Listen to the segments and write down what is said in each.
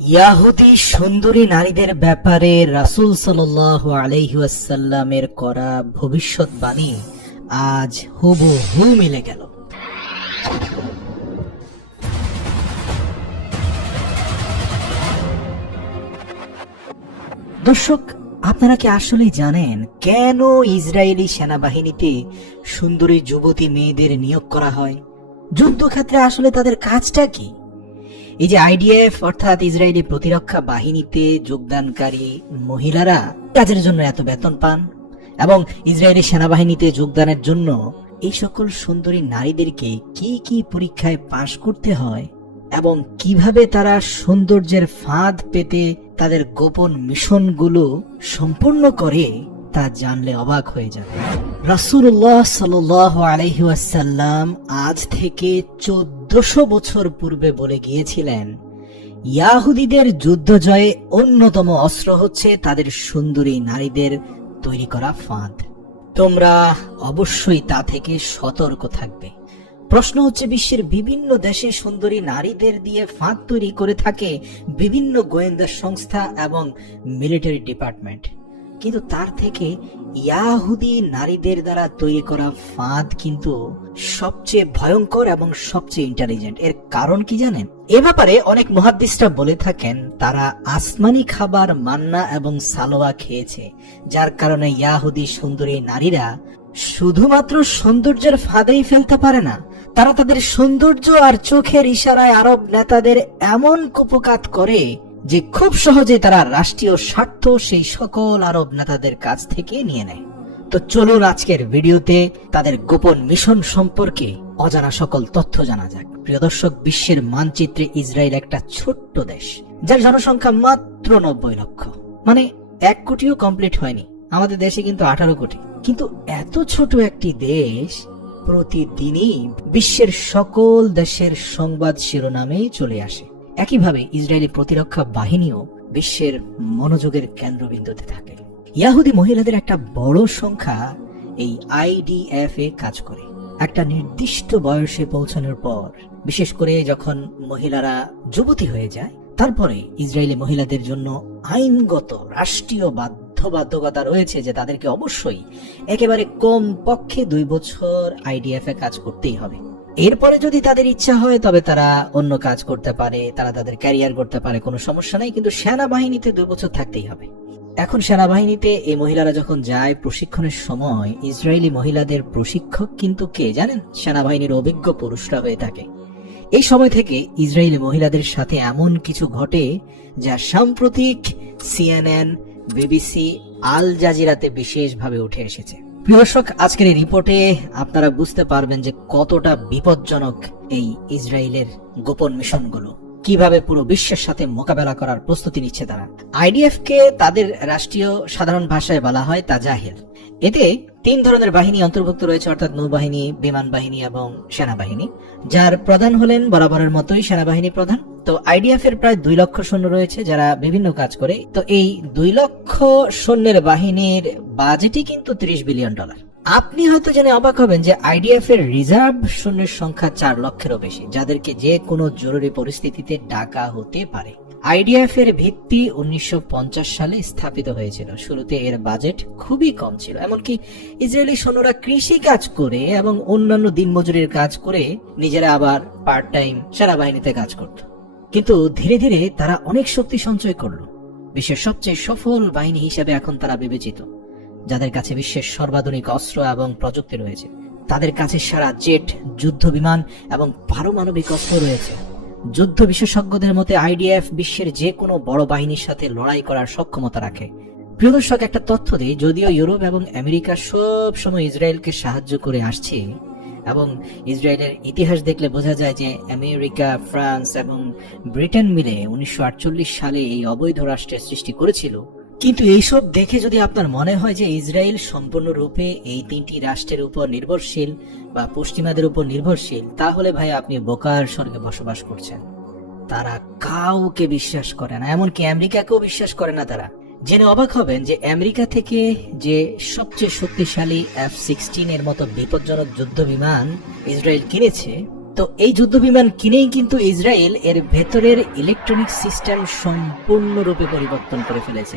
ইয়াহুদি সুন্দরী নারীদের ব্যাপারে রাসূল সাল্লাল্লাহু আলাইহি ওয়াসাল্লামের করা ভবিষ্যৎবাণী আজ হুবহু মিলে গেল। দর্শক, আপনারা কি আসলেই জানেন কেন ইসরায়েলি সেনাবাহিনীতে সুন্দরী যুবতী মেয়েদের নিয়োগ করা হয়? যুদ্ধক্ষেত্রে আসলে তাদের কাজটা কি? এই যে আইডিএফ অর্থাৎ ইসরায়েলি প্রতিরক্ষা বাহিনীতে যোগদানকারী মহিলারা কাজের জন্য এত বেতন পান এবং ইসরায়েলি সেনাবাহিনীতে যোগদানের জন্য এই সকল সুন্দরী নারীদেরকে কি কি পরীক্ষায় পাশ করতে হয় এবং কিভাবে তারা সৌন্দর্যের ফাঁদ পেতে তাদের গোপন মিশনগুলো সম্পূর্ণ করে তা জানলে অবাক হয়ে যাবে। রাসূলুল্লাহ সাল্লাল্লাহু আলাইহি ওয়াসাল্লাম আজ থেকে 1400 বছর পূর্বে বলে গিয়েছিলেন, ইয়াহুদীদের যুদ্ধ জয়ে অন্যতম অস্ত্র হচ্ছে তাদের সুন্দরী নারীদের তৈরি করা ফাঁদ। তোমরা অবশ্যই তা থেকে সতর্ক থাকবে। প্রশ্ন হচ্ছে, বিশ্বের বিভিন্ন দেশে সুন্দরী নারীদের দিয়ে ফাঁদ তৈরি করে থাকে বিভিন্ন গোয়েন্দা সংস্থা এবং মিলিটারি ডিপার্টমেন্ট, কিন্তু তার থেকে ইয়াহুদি নারীদের দ্বারা তৈরি করা ফাঁদ কিন্তু সবচেয়ে ভয়ঙ্কর এবং সবচেয়ে ইন্টেলিজেন্ট। এর কারণ কি জানেন? এ ব্যাপারে অনেক মুহাদ্দিসরা বলে থাকেন তারা আসমানি খাবার মান্না এবং সালোয়া খেয়েছে, যার কারণে ইয়াহুদি সুন্দরী নারীরা শুধুমাত্র সৌন্দর্যের ফাঁদেই ফেলতে পারে না, তারা তাদের সৌন্দর্য আর চোখের ইশারায় আরব নেতাদের এমন কুপকাত করে যে খুব সহজে তারা রাষ্ট্রীয় স্বার্থ সেই সকল আরব নেতাদের কাছ থেকে নিয়ে নেয়। তো চলুন আজকের ভিডিওতে তাদের গোপন মিশন সম্পর্কে অজানা সকল তথ্য জানা যাক। প্রিয় দর্শক, বিশ্বের মানচিত্রে ইসরায়েল একটা ছোট্ট দেশ, যার জনসংখ্যা মাত্র 90 লক্ষ, মানে 1 কোটিও কমপ্লিট হয়নি। আমাদের দেশে কিন্তু 18 কোটি। কিন্তু এত ছোট একটি দেশ প্রতিদিনই বিশ্বের সকল দেশের সংবাদ শিরোনামেই চলে আসে। একইভাবে ইসরায়েলি প্রতিরক্ষা বাহিনীও বিশ্বের মনোযোগের কেন্দ্রবিন্দুতে থাকে। ইয়াহুদি মহিলাদের একটা বড় সংখ্যা এই আইডিএফ এ কাজ করে। একটা নির্দিষ্ট বয়সে পৌঁছানোর পর, বিশেষ করে যখন মহিলারা যুবতী হয়ে যায়, তারপরে ইসরায়েলি মহিলাদের জন্য আইনগত রাষ্ট্রীয় বাধ্যবাধকতা রয়েছে যে তাদেরকে অবশ্যই একেবারে কম পক্ষে 2 বছর আইডিএফ এ কাজ করতেই হবে। এরপরে যদি তাদের ইচ্ছা হয় তবে তারা অন্য কাজ করতে পারে, তারা তাদের ক্যারিয়ার করতে পারে, কোনো সমস্যা নাই, কিন্তু সেনাবাহিনীতে 2 বছর থাকতেই হবে। এখন সেনাবাহিনীতে এই মহিলারা যখন যায় প্রশিক্ষণের সময়, ইসরায়েলি মহিলাদের প্রশিক্ষক কিন্তু কে জানেন? সেনাবাহিনীর অভিজ্ঞ পুরুষরা হয়ে থাকে। এই সময় থেকে ইসরায়েলি মহিলাদের সাথে এমন কিছু ঘটে যা সাম্প্রতিক সিএনএন, বিবিসি, আল জাজিরাতে বিশেষভাবে উঠে এসেছে। প্রিয় দর্শক, আজকের এই রিপোর্টে আপনারা বুঝতে পারবেন যে কতটা বিপজ্জনক এই ইসরায়েলের গোপন মিশনগুলো, কিভাবে পুরো বিশ্বের সাথে মোকাবেলা করার প্রস্তুতি নিচ্ছে তারা। আইডিএফ কে তাদের রাষ্ট্রীয় সাধারণ ভাষায় বলা হয় তাজাহিল। এতে 3 ধরনের বাহিনী অন্তর্ভুক্ত রয়েছে, অর্থাৎ নৌবাহিনী, বিমান বাহিনী এবং সেনাবাহিনী, যার প্রধান হলেন বরাবরের মতোই সেনাবাহিনী প্রধান। তো আইডিএফ এর প্রায় 2 লক্ষ সৈন্য রয়েছে যারা বিভিন্ন কাজ করে। তো এই 2 লক্ষ সৈন্যের বাহিনীর বাজেটই কিন্তু $30 বিলিয়ন। আপনি হয়তো জেনে অবাক হবেন যে আইডিএফ এর রিজার্ভ সৈন্যের সংখ্যা 4 লক্ষেরও বেশি, যাদেরকে যে কোনো জরুরি পরিস্থিতিতে ডাকা হতে পারে। আইডিএফ এর ভিত্তি 1950 সালে স্থাপিত হয়েছিল। শুরুতে এর বাজেট খুবই কম ছিল, এমনকি ইসরায়েলি সৈন্যরা কৃষি কাজ করে এবং অন্যান্য দিনমজুরির কাজ করে নিজেরা আবার পার্ট টাইম সেনাবাহিনীতে কাজ করত। কিন্তু ধীরে ধীরে তারা অনেক শক্তি সঞ্চয় করলো। বিশ্বের সবচেয়ে সফল বাহিনী হিসেবে এখন তারা বিবেচিত, যাদের কাছে বিশ্বের সর্বাধুনিক অস্ত্র এবং প্রযুক্তি রয়েছে। তাদের কাছে সারা জেট, যুদ্ধ বিমান এবং পারমাণবিক অস্ত্র রয়েছে। যুদ্ধ বিশেষজ্ঞদের মতে আইডিএফ বিশ্বের যে কোনো বড় বাহিনীর সাথে লড়াই করার সক্ষমতা রাখে। প্রিয় দর্শক, একটা তথ্য দিই, যদিও ইউরোপ এবং আমেরিকা সব সময় ইসরায়েলকে সাহায্য করে আসছে এবং ইসরায়েলের ইতিহাস দেখলে বোঝা যায় যে আমেরিকা, ফ্রান্স এবং ব্রিটেন মিলে 1948 সালে এই অবৈধ রাষ্ট্রের সৃষ্টি করেছিল, কিন্তু এইসব দেখে যদি আপনার মনে হয় যে ইসরায়েল সম্পূর্ণরূপে এই 3টি রাষ্ট্রের উপর নির্ভরশীল বা পশ্চিমাদের উপর নির্ভরশীল, তাহলে ভাই আপনি বোকার স্বর্গে বসবাস করছেন। তারা কাউকে বিশ্বাস করে না, এমনকি আমেরিকাকেও বিশ্বাস করে না তারা। জেনে অবাক হবেন যে আমেরিকা থেকে যে সবচেয়ে শক্তিশালী F-16 এর মতো বিপজ্জনক যুদ্ধ বিমান ইসরায়েল কিনেছে, তো তো এই যুদ্ধ বিমান কিনেই কিন্তু ইসরায়েল এর ভেতরের ইলেকট্রনিক সিস্টেম সম্পূর্ণরূপে পরিবর্তন করে ফেলেছে,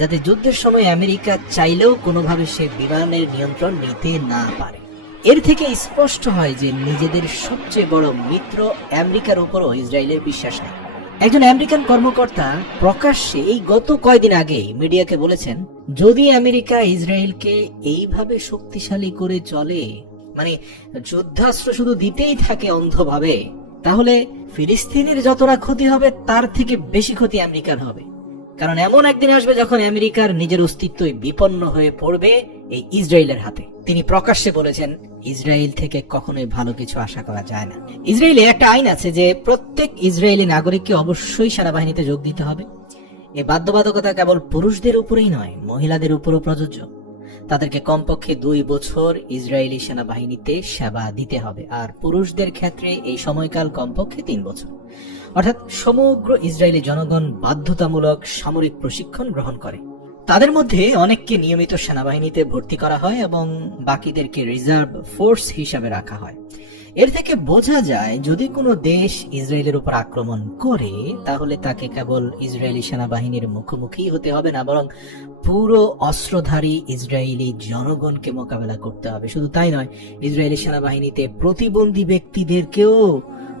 যাতে যুদ্ধের সময় আমেরিকা চাইলেও কোনোভাবে সে বিমানের নিয়ন্ত্রণ নিতে না পারে। এর থেকে স্পষ্ট হয় যে নিজেদের সবচেয়ে বড় মিত্র আমেরিকার উপরও ইসরায়েলের বিশ্বাস নেই। একজন আমেরিকান কর্মকর্তা প্রকাশ্যে এই গত কয়েকদিন আগে মিডিয়াকে বলেছেন, যদি আমেরিকা ইসরায়েলকে এইভাবে শক্তিশালী করে চলে, মানে যুদ্ধাস্ত্র শুধু দিতেই থাকে অন্ধভাবে, তাহলে ফিলিস্তিনের যতটা ক্ষতি হবে তার থেকে বেশি ক্ষতি আমেরিকার হবে। কারণ এমন একদিন আসবে যখন আমেরিকার নিজের অস্তিত্বই বিপন্ন হয়ে পড়বে এই ইসরায়েলের হাতে। তিনি প্রকাশ্যে বলেছেন, ইসরায়েল থেকে কখনোই ভালো কিছু আশা করা যায় না। ইসরায়েলে একটা আইন আছে যে প্রত্যেক ইসরায়েলি নাগরিককে অবশ্যই সেনাবাহিনীতে যোগ দিতে হবে। এই বাধ্যবাধকতা কেবল পুরুষদের উপরেই নয়, মহিলাদের উপরও প্রযোজ্য। তাদেরকে কমপক্ষে 2 বছর ইসরায়েলি সেনাবাহিনীতে সেবা দিতে হবে, আর পুরুষদের ক্ষেত্রে এই সময়কাল কমপক্ষে 3 বছর। অর্থাৎ সমগ্র ইসরায়েলি জনগণ বাধ্যতামূলক সামরিক প্রশিক্ষণ গ্রহণ করে। তাদের মধ্যে অনেককে নিয়মিত সেনাবাহিনীতে ভর্তি করা হয় এবং বাকিদেরকে রিজার্ভ ফোর্স হিসাবে রাখা হয়। এর থেকে বোঝা যায়, যদি কোনো দেশ ইসরায়েলের উপর আক্রমণ করে, তাহলে তাকে কেবল ইসরায়েলি সেনাবাহিনীর মুখোমুখি হতে হবে না, বরং পুরো অস্ত্রধারী ইসরায়েলি জনগণকে মোকাবেলা করতে হবে। শুধু তাই নয়, ইসরায়েলি সেনাবাহিনীতে প্রতিবন্ধী ব্যক্তিদেরকেও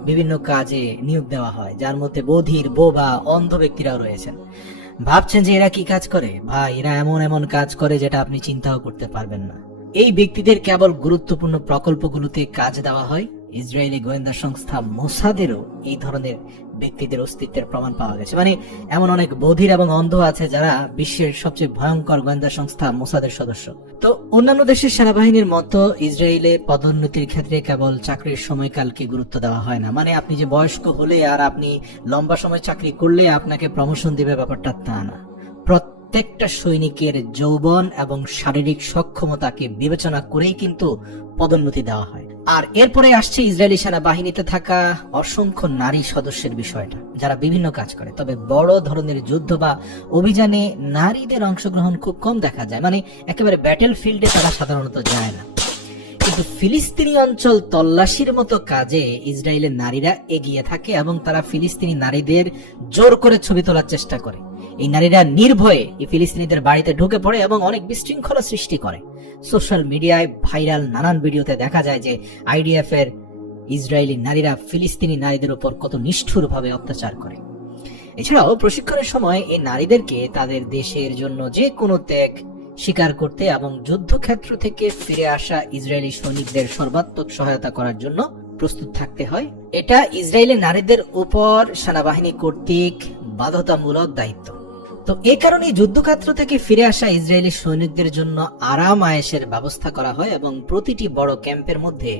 বিভিন্ন কাজে নিয়োগ দেওয়া হয়, যার মধ্যে বধির, বোবা, অন্ধ ব্যক্তিরাও রয়েছেন। ভাবছেন যে এরা কি কাজ করে? ভাই, এরা এমন এমন কাজ করে যেটা আপনি চিন্তাও করতে পারবেন না। এই ব্যক্তিদের কেবল গুরুত্বপূর্ণ প্রকল্পগুলোতে কাজ দেওয়া হয়। ইসরায়েলি গোয়েন্দা সংস্থা মোসাদেরও এই ধরনের ব্যক্তিদের অস্তিত্বের প্রমাণ পাওয়া গেছে। মানে এমন অনেক বধির এবং অন্ধ আছে যারা বিশ্বের সবচেয়ে ভয়ঙ্কর গোয়েন্দা সংস্থা মোসাদের সদস্য। তো অন্যান্য দেশের সেনাবাহিনীর মতো ইসরায়েলে পদোন্নতির ক্ষেত্রে কেবল চাকরির সময়কালকে গুরুত্ব দেওয়া হয় না। মানে আপনি যে বয়স্ক হলে আর আপনি লম্বা সময় চাকরি করলে আপনাকে প্রমোশন দিবে, ব্যাপারটা তা না। প্রত্যেকটা সৈনিকের যৌবন এবং শারীরিক সক্ষমতাকে বিবেচনা করেই কিন্তু পদোন্নতি দেওয়া হয়। আর এরপরে আসছে ইসরায়েলি সেনাবাহিনীতে থাকা অসংখ্য নারী সদস্যের বিষয়টা, যারা বিভিন্ন কাজ করে। তবে বড় ধরনের যুদ্ধ বা অভিযানে নারীদের অংশগ্রহণ খুব কম দেখা যায়। মানে একেবারে ব্যাটেল ফিল্ডে তারা সাধারণত যায় না। কিন্তু ফিলিস্তিনি অঞ্চল তল্লাশির মতো কাজে ইসরায়েলের নারীরা এগিয়ে থাকে এবং তারা ফিলিস্তিনি নারীদের জোর করে ছবি তোলার চেষ্টা করে। এই নারীরা নির্ভয়ে এই ফিলিস্তিনিদের বাড়িতে ঢুকে পড়ে এবং অনেক বিশৃঙ্খলা সৃষ্টি করে। সোশ্যাল মিডিয়ায় ভাইরাল নানান ভিডিওতে দেখা যায় যে আইডিএফ এর ইসরায়েলি নারীরা ফিলিস্তিনি নারীদের উপর কত নিষ্ঠুরভাবে অত্যাচার করে। এছাড়াও প্রশিক্ষণের সময় এই নারীদেরকে তাদের দেশের জন্য যে কোনো ত্যাগ স্বীকার করতে এবং যুদ্ধক্ষেত্র থেকে ফিরে আসা ইসরায়েলি সৈনিকদের সর্বাত্মক সহায়তা করার জন্য প্রস্তুত থাকতে হয়। এটা ইসরায়েলি নারীদের উপর সেনাবাহিনী কর্তৃক বাধ্যতামূলক দায়িত্ব। তো এই কারণে যুদ্ধক্ষেত্র থেকে ফিরে আসা ইসরায়েলি সৈনিকদের জন্য আরাম আয়েশের ব্যবস্থা করা হয় এবং প্রতিটি বড় ক্যাম্পের মধ্যে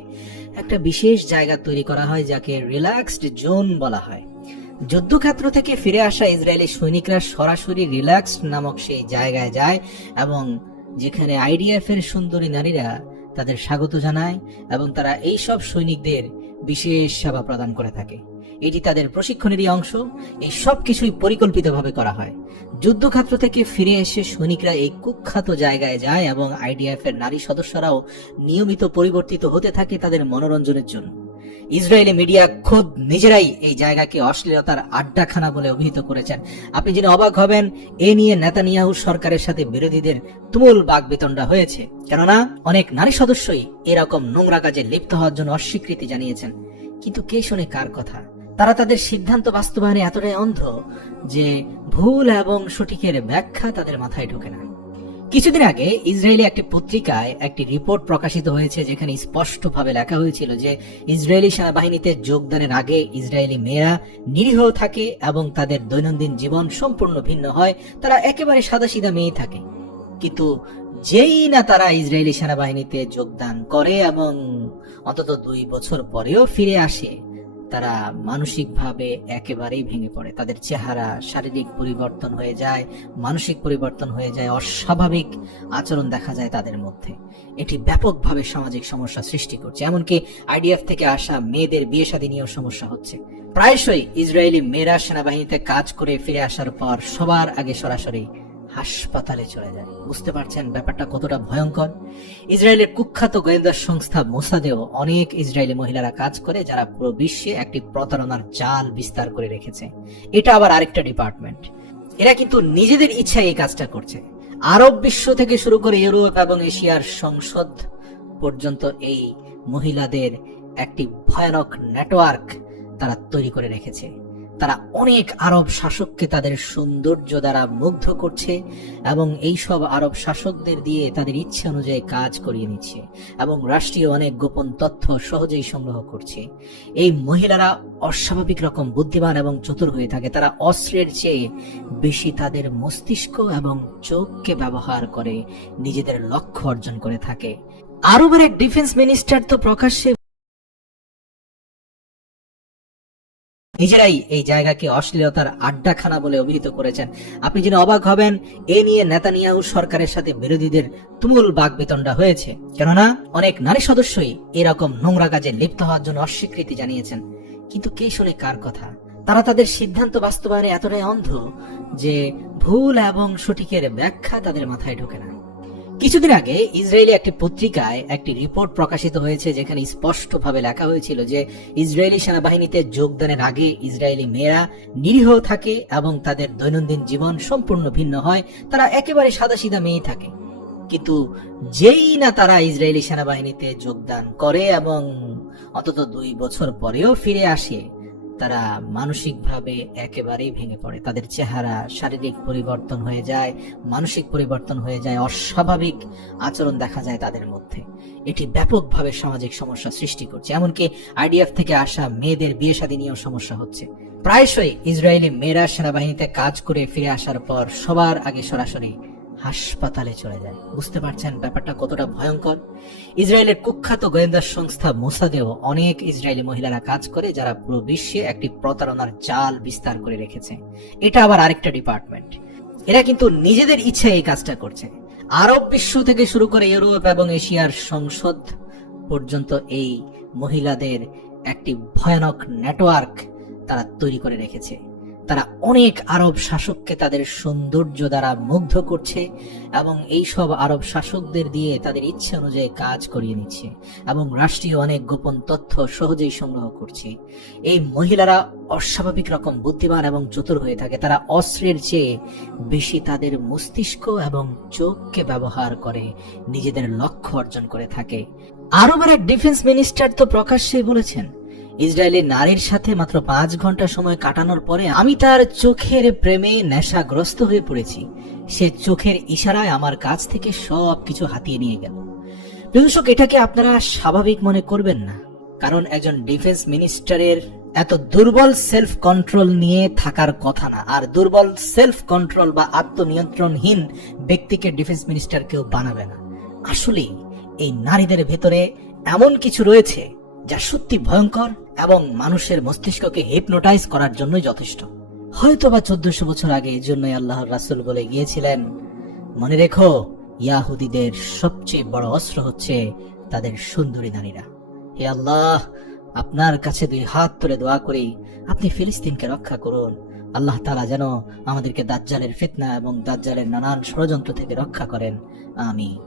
একটা বিশেষ জায়গা তৈরি করা হয়, যাকে রিল্যাক্সড জোন বলা হয়। যুদ্ধক্ষেত্র থেকে ফিরে আসা ইসরায়েলি সৈনিকরা সরাসরি রিল্যাক্সড নামক সেই জায়গায় যায় এবং যেখানে আইডিএফ এর সুন্দরী নারীরা তাদের স্বাগত জানায় এবং তারা এই সব সৈনিকদের বিশেষ সেবা প্রদান করে থাকে। এটি তাদের প্রশিক্ষণেরই অংশ। এই সব কিছুই পরিকল্পিতভাবে করা হয়। যুদ্ধক্ষেত্র থেকে ফিরে এসে সৈনিকরা এই কুখ্যাত জায়গায় যায় এবং আইডিএফ এর নারী সদস্যরাও নিয়মিত পরিবর্তিত হতে থাকে তাদের মনোরঞ্জনের জন্য। ইসরায়েলি মিডিয়া খোদ নিজেরাই এই জায়গাকে অশ্লীলতার আড্ডাখানা বলে অভিহিত করেছেন। আপনি জেনে অবাক হবেন, এ নিয়ে নেতানিয়াহু সরকারের সাথে বিরোধীদের তুমুল বাকবিতণ্ডা হয়েছে, কেননা অনেক নারী সদস্যই এরকম নোংরা কাজে লিপ্ত হওয়ার জন্য অস্বীকৃতি জানিয়েছেন। কিন্তু কে শোনে কার কথা? তারা তাদের সিদ্ধান্ত বাস্তবায়নে এতটাই অন্ধ যে ভুল এবং সঠিকের ব্যাখ্যা তাদের মাথায় ঢোকে না। কিছুদিন আগে ইসরায়েলি একটি পত্রিকায় একটি রিপোর্ট প্রকাশিত হয়েছে, যেখানে স্পষ্টভাবে লেখা হয়েছিল যে ইসরায়েলি সেনাবাহিনীতে যোগদানের আগে ইসরায়েলি মেয়েরা নিরীহ থাকে এবং তাদের দৈনন্দিন জীবন সম্পূর্ণ ভিন্ন হয়। তারা একেবারে সাদাসিধা মেয়ে থাকে। কিন্তু যেই না তারা ইসরায়েলি সেনাবাহিনীতে যোগদান করে এবং অন্তত 2 বছর পরেও ফিরে আসে, তারা মানসিকভাবে একেবারেই ভেঙে পড়ে। তাদের চেহারা, শারীরিক পরিবর্তন হয়ে যায়, মানসিক পরিবর্তন হয়ে যায়, অস্বাভাবিক আচরণ দেখা যায় তাদের মধ্যে। এটি ব্যাপকভাবে সামাজিক সমস্যা সৃষ্টি করছে। এমনকি আইডিএফ থেকে আসা মেয়েদের বিয়ে শাদী নিয়েও সমস্যা হচ্ছে। প্রায়শই ইসরায়েলি মেয়েরা সেনাবাহিনীতে কাজ করে ফিরে আসার পর সবার আগে সরাসরি হাসপাতালে চলে যায়। বুঝতে পারছেন ব্যাপারটা কতটা ভয়ঙ্কর? ইসরায়েলের কুখ্যাত গোয়েন্দা সংস্থা মোসাদেও অনেক ইসরায়েলি মহিলারা কাজ করে, যারা পুরো বিশ্বে একটি প্রতারণার জাল বিস্তার করে রেখেছে। এটা আবার আরেকটা ডিপার্টমেন্ট। এরা কিন্তু নিজেদের ইচ্ছায় এই কাজটা করছে। আরব বিশ্ব থেকে শুরু করে ইউরোপ এবং এশিয়ার সংসদ পর্যন্ত এই মহিলাদের একটি ভয়ানক নেটওয়ার্ক তারা তৈরি করে রেখেছে। তারা অনেক আরব শাসককে তাদের সৌন্দর্য দ্বারা মুগ্ধ করছে এবং এই সব আরব শাসকদের দিয়ে তাদের ইচ্ছে অনুযায়ী কাজ করিয়ে নিচ্ছে এবং রাষ্ট্রীয় অনেক গোপন তথ্য সহজেই সংগ্রহ করছে। এই মহিলারা অস্বাভাবিক রকম বুদ্ধিমান এবং চতুর হয়ে থাকে। তারা অস্ত্রের চেয়ে বেশি তাদের মস্তিষ্ক এবং চোখকে ব্যবহার করে নিজেদের লক্ষ্য অর্জন করে থাকে। আরবের এক ডিফেন্স মিনিস্টার তো প্রকাশ্যে নিজেরাই এই জায়গাকে অশ্লীলতার আড্ডাখানা বলে অভিহিত করেছেন। আপনি জেনে অবাক হবেন, এ নিয়ে নেতানিয়াহু সরকারের সাথে বিরোধীদের তুমুল বাকবিতণ্ডা হয়েছে। কেননা অনেক নারী সদস্যই এরকম নোংরা কাজে লিপ্ত হওয়ার জন্য অস্বীকৃতি জানিয়েছেন। কিন্তু কে শোনে কার কথা? তারা তাদের সিদ্ধান্ত বাস্তবায়নে এতটাই অন্ধ যে ভুল এবং সঠিকের ব্যাখ্যা তাদের মাথায় ঢোকে না। কিছুদিন আগে ইসরায়েলি একটি পত্রিকায় একটি রিপোর্ট প্রকাশিত হয়েছে, যেখানে স্পষ্টভাবে লেখা হয়েছিল যে ইসরায়েলি সেনাবাহিনীতে যোগদানের আগে ইসরায়েলি মেয়েরা নিরীহ থাকে এবং তাদের দৈনন্দিন জীবন সম্পূর্ণ ভিন্ন হয়। তারা একেবারে সাদাসিধা মেয়ে থাকে। কিন্তু যেই না তারা ইসরায়েলি সেনাবাহিনীতে যোগদান করে এবং অন্তত 2 বছর পরেও ফিরে আসে, তারা মানসিকভাবে একেবারেই ভেঙে পড়ে। তাদের চেহারা, শারীরিক পরিবর্তন হয়ে যায়, মানসিক পরিবর্তন হয়ে যায়, অস্বাভাবিক আচরণ দেখা যায় তাদের মধ্যে। এটি ব্যাপকভাবে সামাজিক সমস্যা সৃষ্টি করছে। এমনকি আইডিএফ থেকে আসা মেয়েদের বিয়ে শাদী নিয়েও সমস্যা হচ্ছে। প্রায়শই ইসরায়েলি মেয়েরা সেনাবাহিনীতে কাজ করে ফিরে আসার পর সবার আগে সরাসরি হাসপাতালে চলে যায়। বুঝতে পারছেন ব্যাপারটা কতটা ভয়ঙ্কর? ইসরায়েলের কুখ্যাত গোয়েন্দা সংস্থা মোসাদেও অনেক ইসরায়েলি মহিলারা কাজ করে, যারা পুরো বিশ্বে একটি প্রতারণার জাল বিস্তার করে রেখেছে। এটা আবার আরেকটা ডিপার্টমেন্ট। এরা কিন্তু নিজেদের ইচ্ছায় এই কাজটা করছে। আরব বিশ্ব থেকে শুরু করে ইউরোপ এবং এশিয়ার সংসদ পর্যন্ত এই মহিলাদের একটি ভয়ানক নেটওয়ার্ক তারা তৈরি করে রেখেছে। তারা অনেক আরব শাসককে তাদের সৌন্দর্য দ্বারা মুগ্ধ করছে এবং এই সব আরব শাসকদের দিয়ে তাদের ইচ্ছে অনুযায়ী কাজ করিয়ে নিচ্ছে এবং রাষ্ট্রীয় অনেক গোপন তথ্য সহজেই সংগ্রহ করছে। এই মহিলারা অস্বাভাবিক রকম বুদ্ধিমান এবং চতুর হয়ে থাকে। তারা অস্ত্রের চেয়ে বেশি তাদের মস্তিষ্ক এবং চোখকে ব্যবহার করে নিজেদের লক্ষ্য অর্জন করে থাকে। আরবের এক ডিফেন্স মিনিস্টার তো প্রকাশ্যেই বলেছেন, ইসরায়েলি নারীর সাথে মাত্র 5 ঘন্টা সময় কাটানোর পরে আমি তার চোখের প্রেমে নেশাগ্রস্ত হয়ে পড়েছি। সে চোখের ইশারায় আমার কাছ থেকে সবকিছু হাতিয়ে নিয়ে গেল। দর্শক, এটাকে আপনারা স্বাভাবিক মনে করবেন না, কারণ একজন ডিফেন্স মিনিস্টারের এত দুর্বল সেলফ কন্ট্রোল নিয়ে থাকার কথা না। আর দুর্বল সেলফ কন্ট্রোল বা আত্মনিয়ন্ত্রণহীন ব্যক্তিকে ডিফেন্স মিনিস্টার কেউ বানাবে না। আসলে এই নারীদের ভেতরে এমন কিছু রয়েছে যা সত্যি ভয়ঙ্কর এবং মানুষের মস্তিষ্ককে হিপনোটাইজ করার জন্যই যথেষ্ট। হয়তোবা 1400 বছর আগে এই জন্যই আল্লাহর রাসূল বলে গিয়েছিলেন, মনে রেখো, ইয়াহুদীদের সবচেয়ে বড় অস্ত্র হচ্ছে তাদের সুন্দরী নারীরা। হে আল্লাহ, আপনার কাছে 2 হাত তুলে দোয়া করি, আপনি ফিলিস্তিনকে রক্ষা করুন। আল্লাহ তাআলা যেন আমাদেরকে দাজ্জালের ফিতনা এবং দাজ্জালের নানান ষড়যন্ত্র থেকে রক্ষা করেন। আমিন।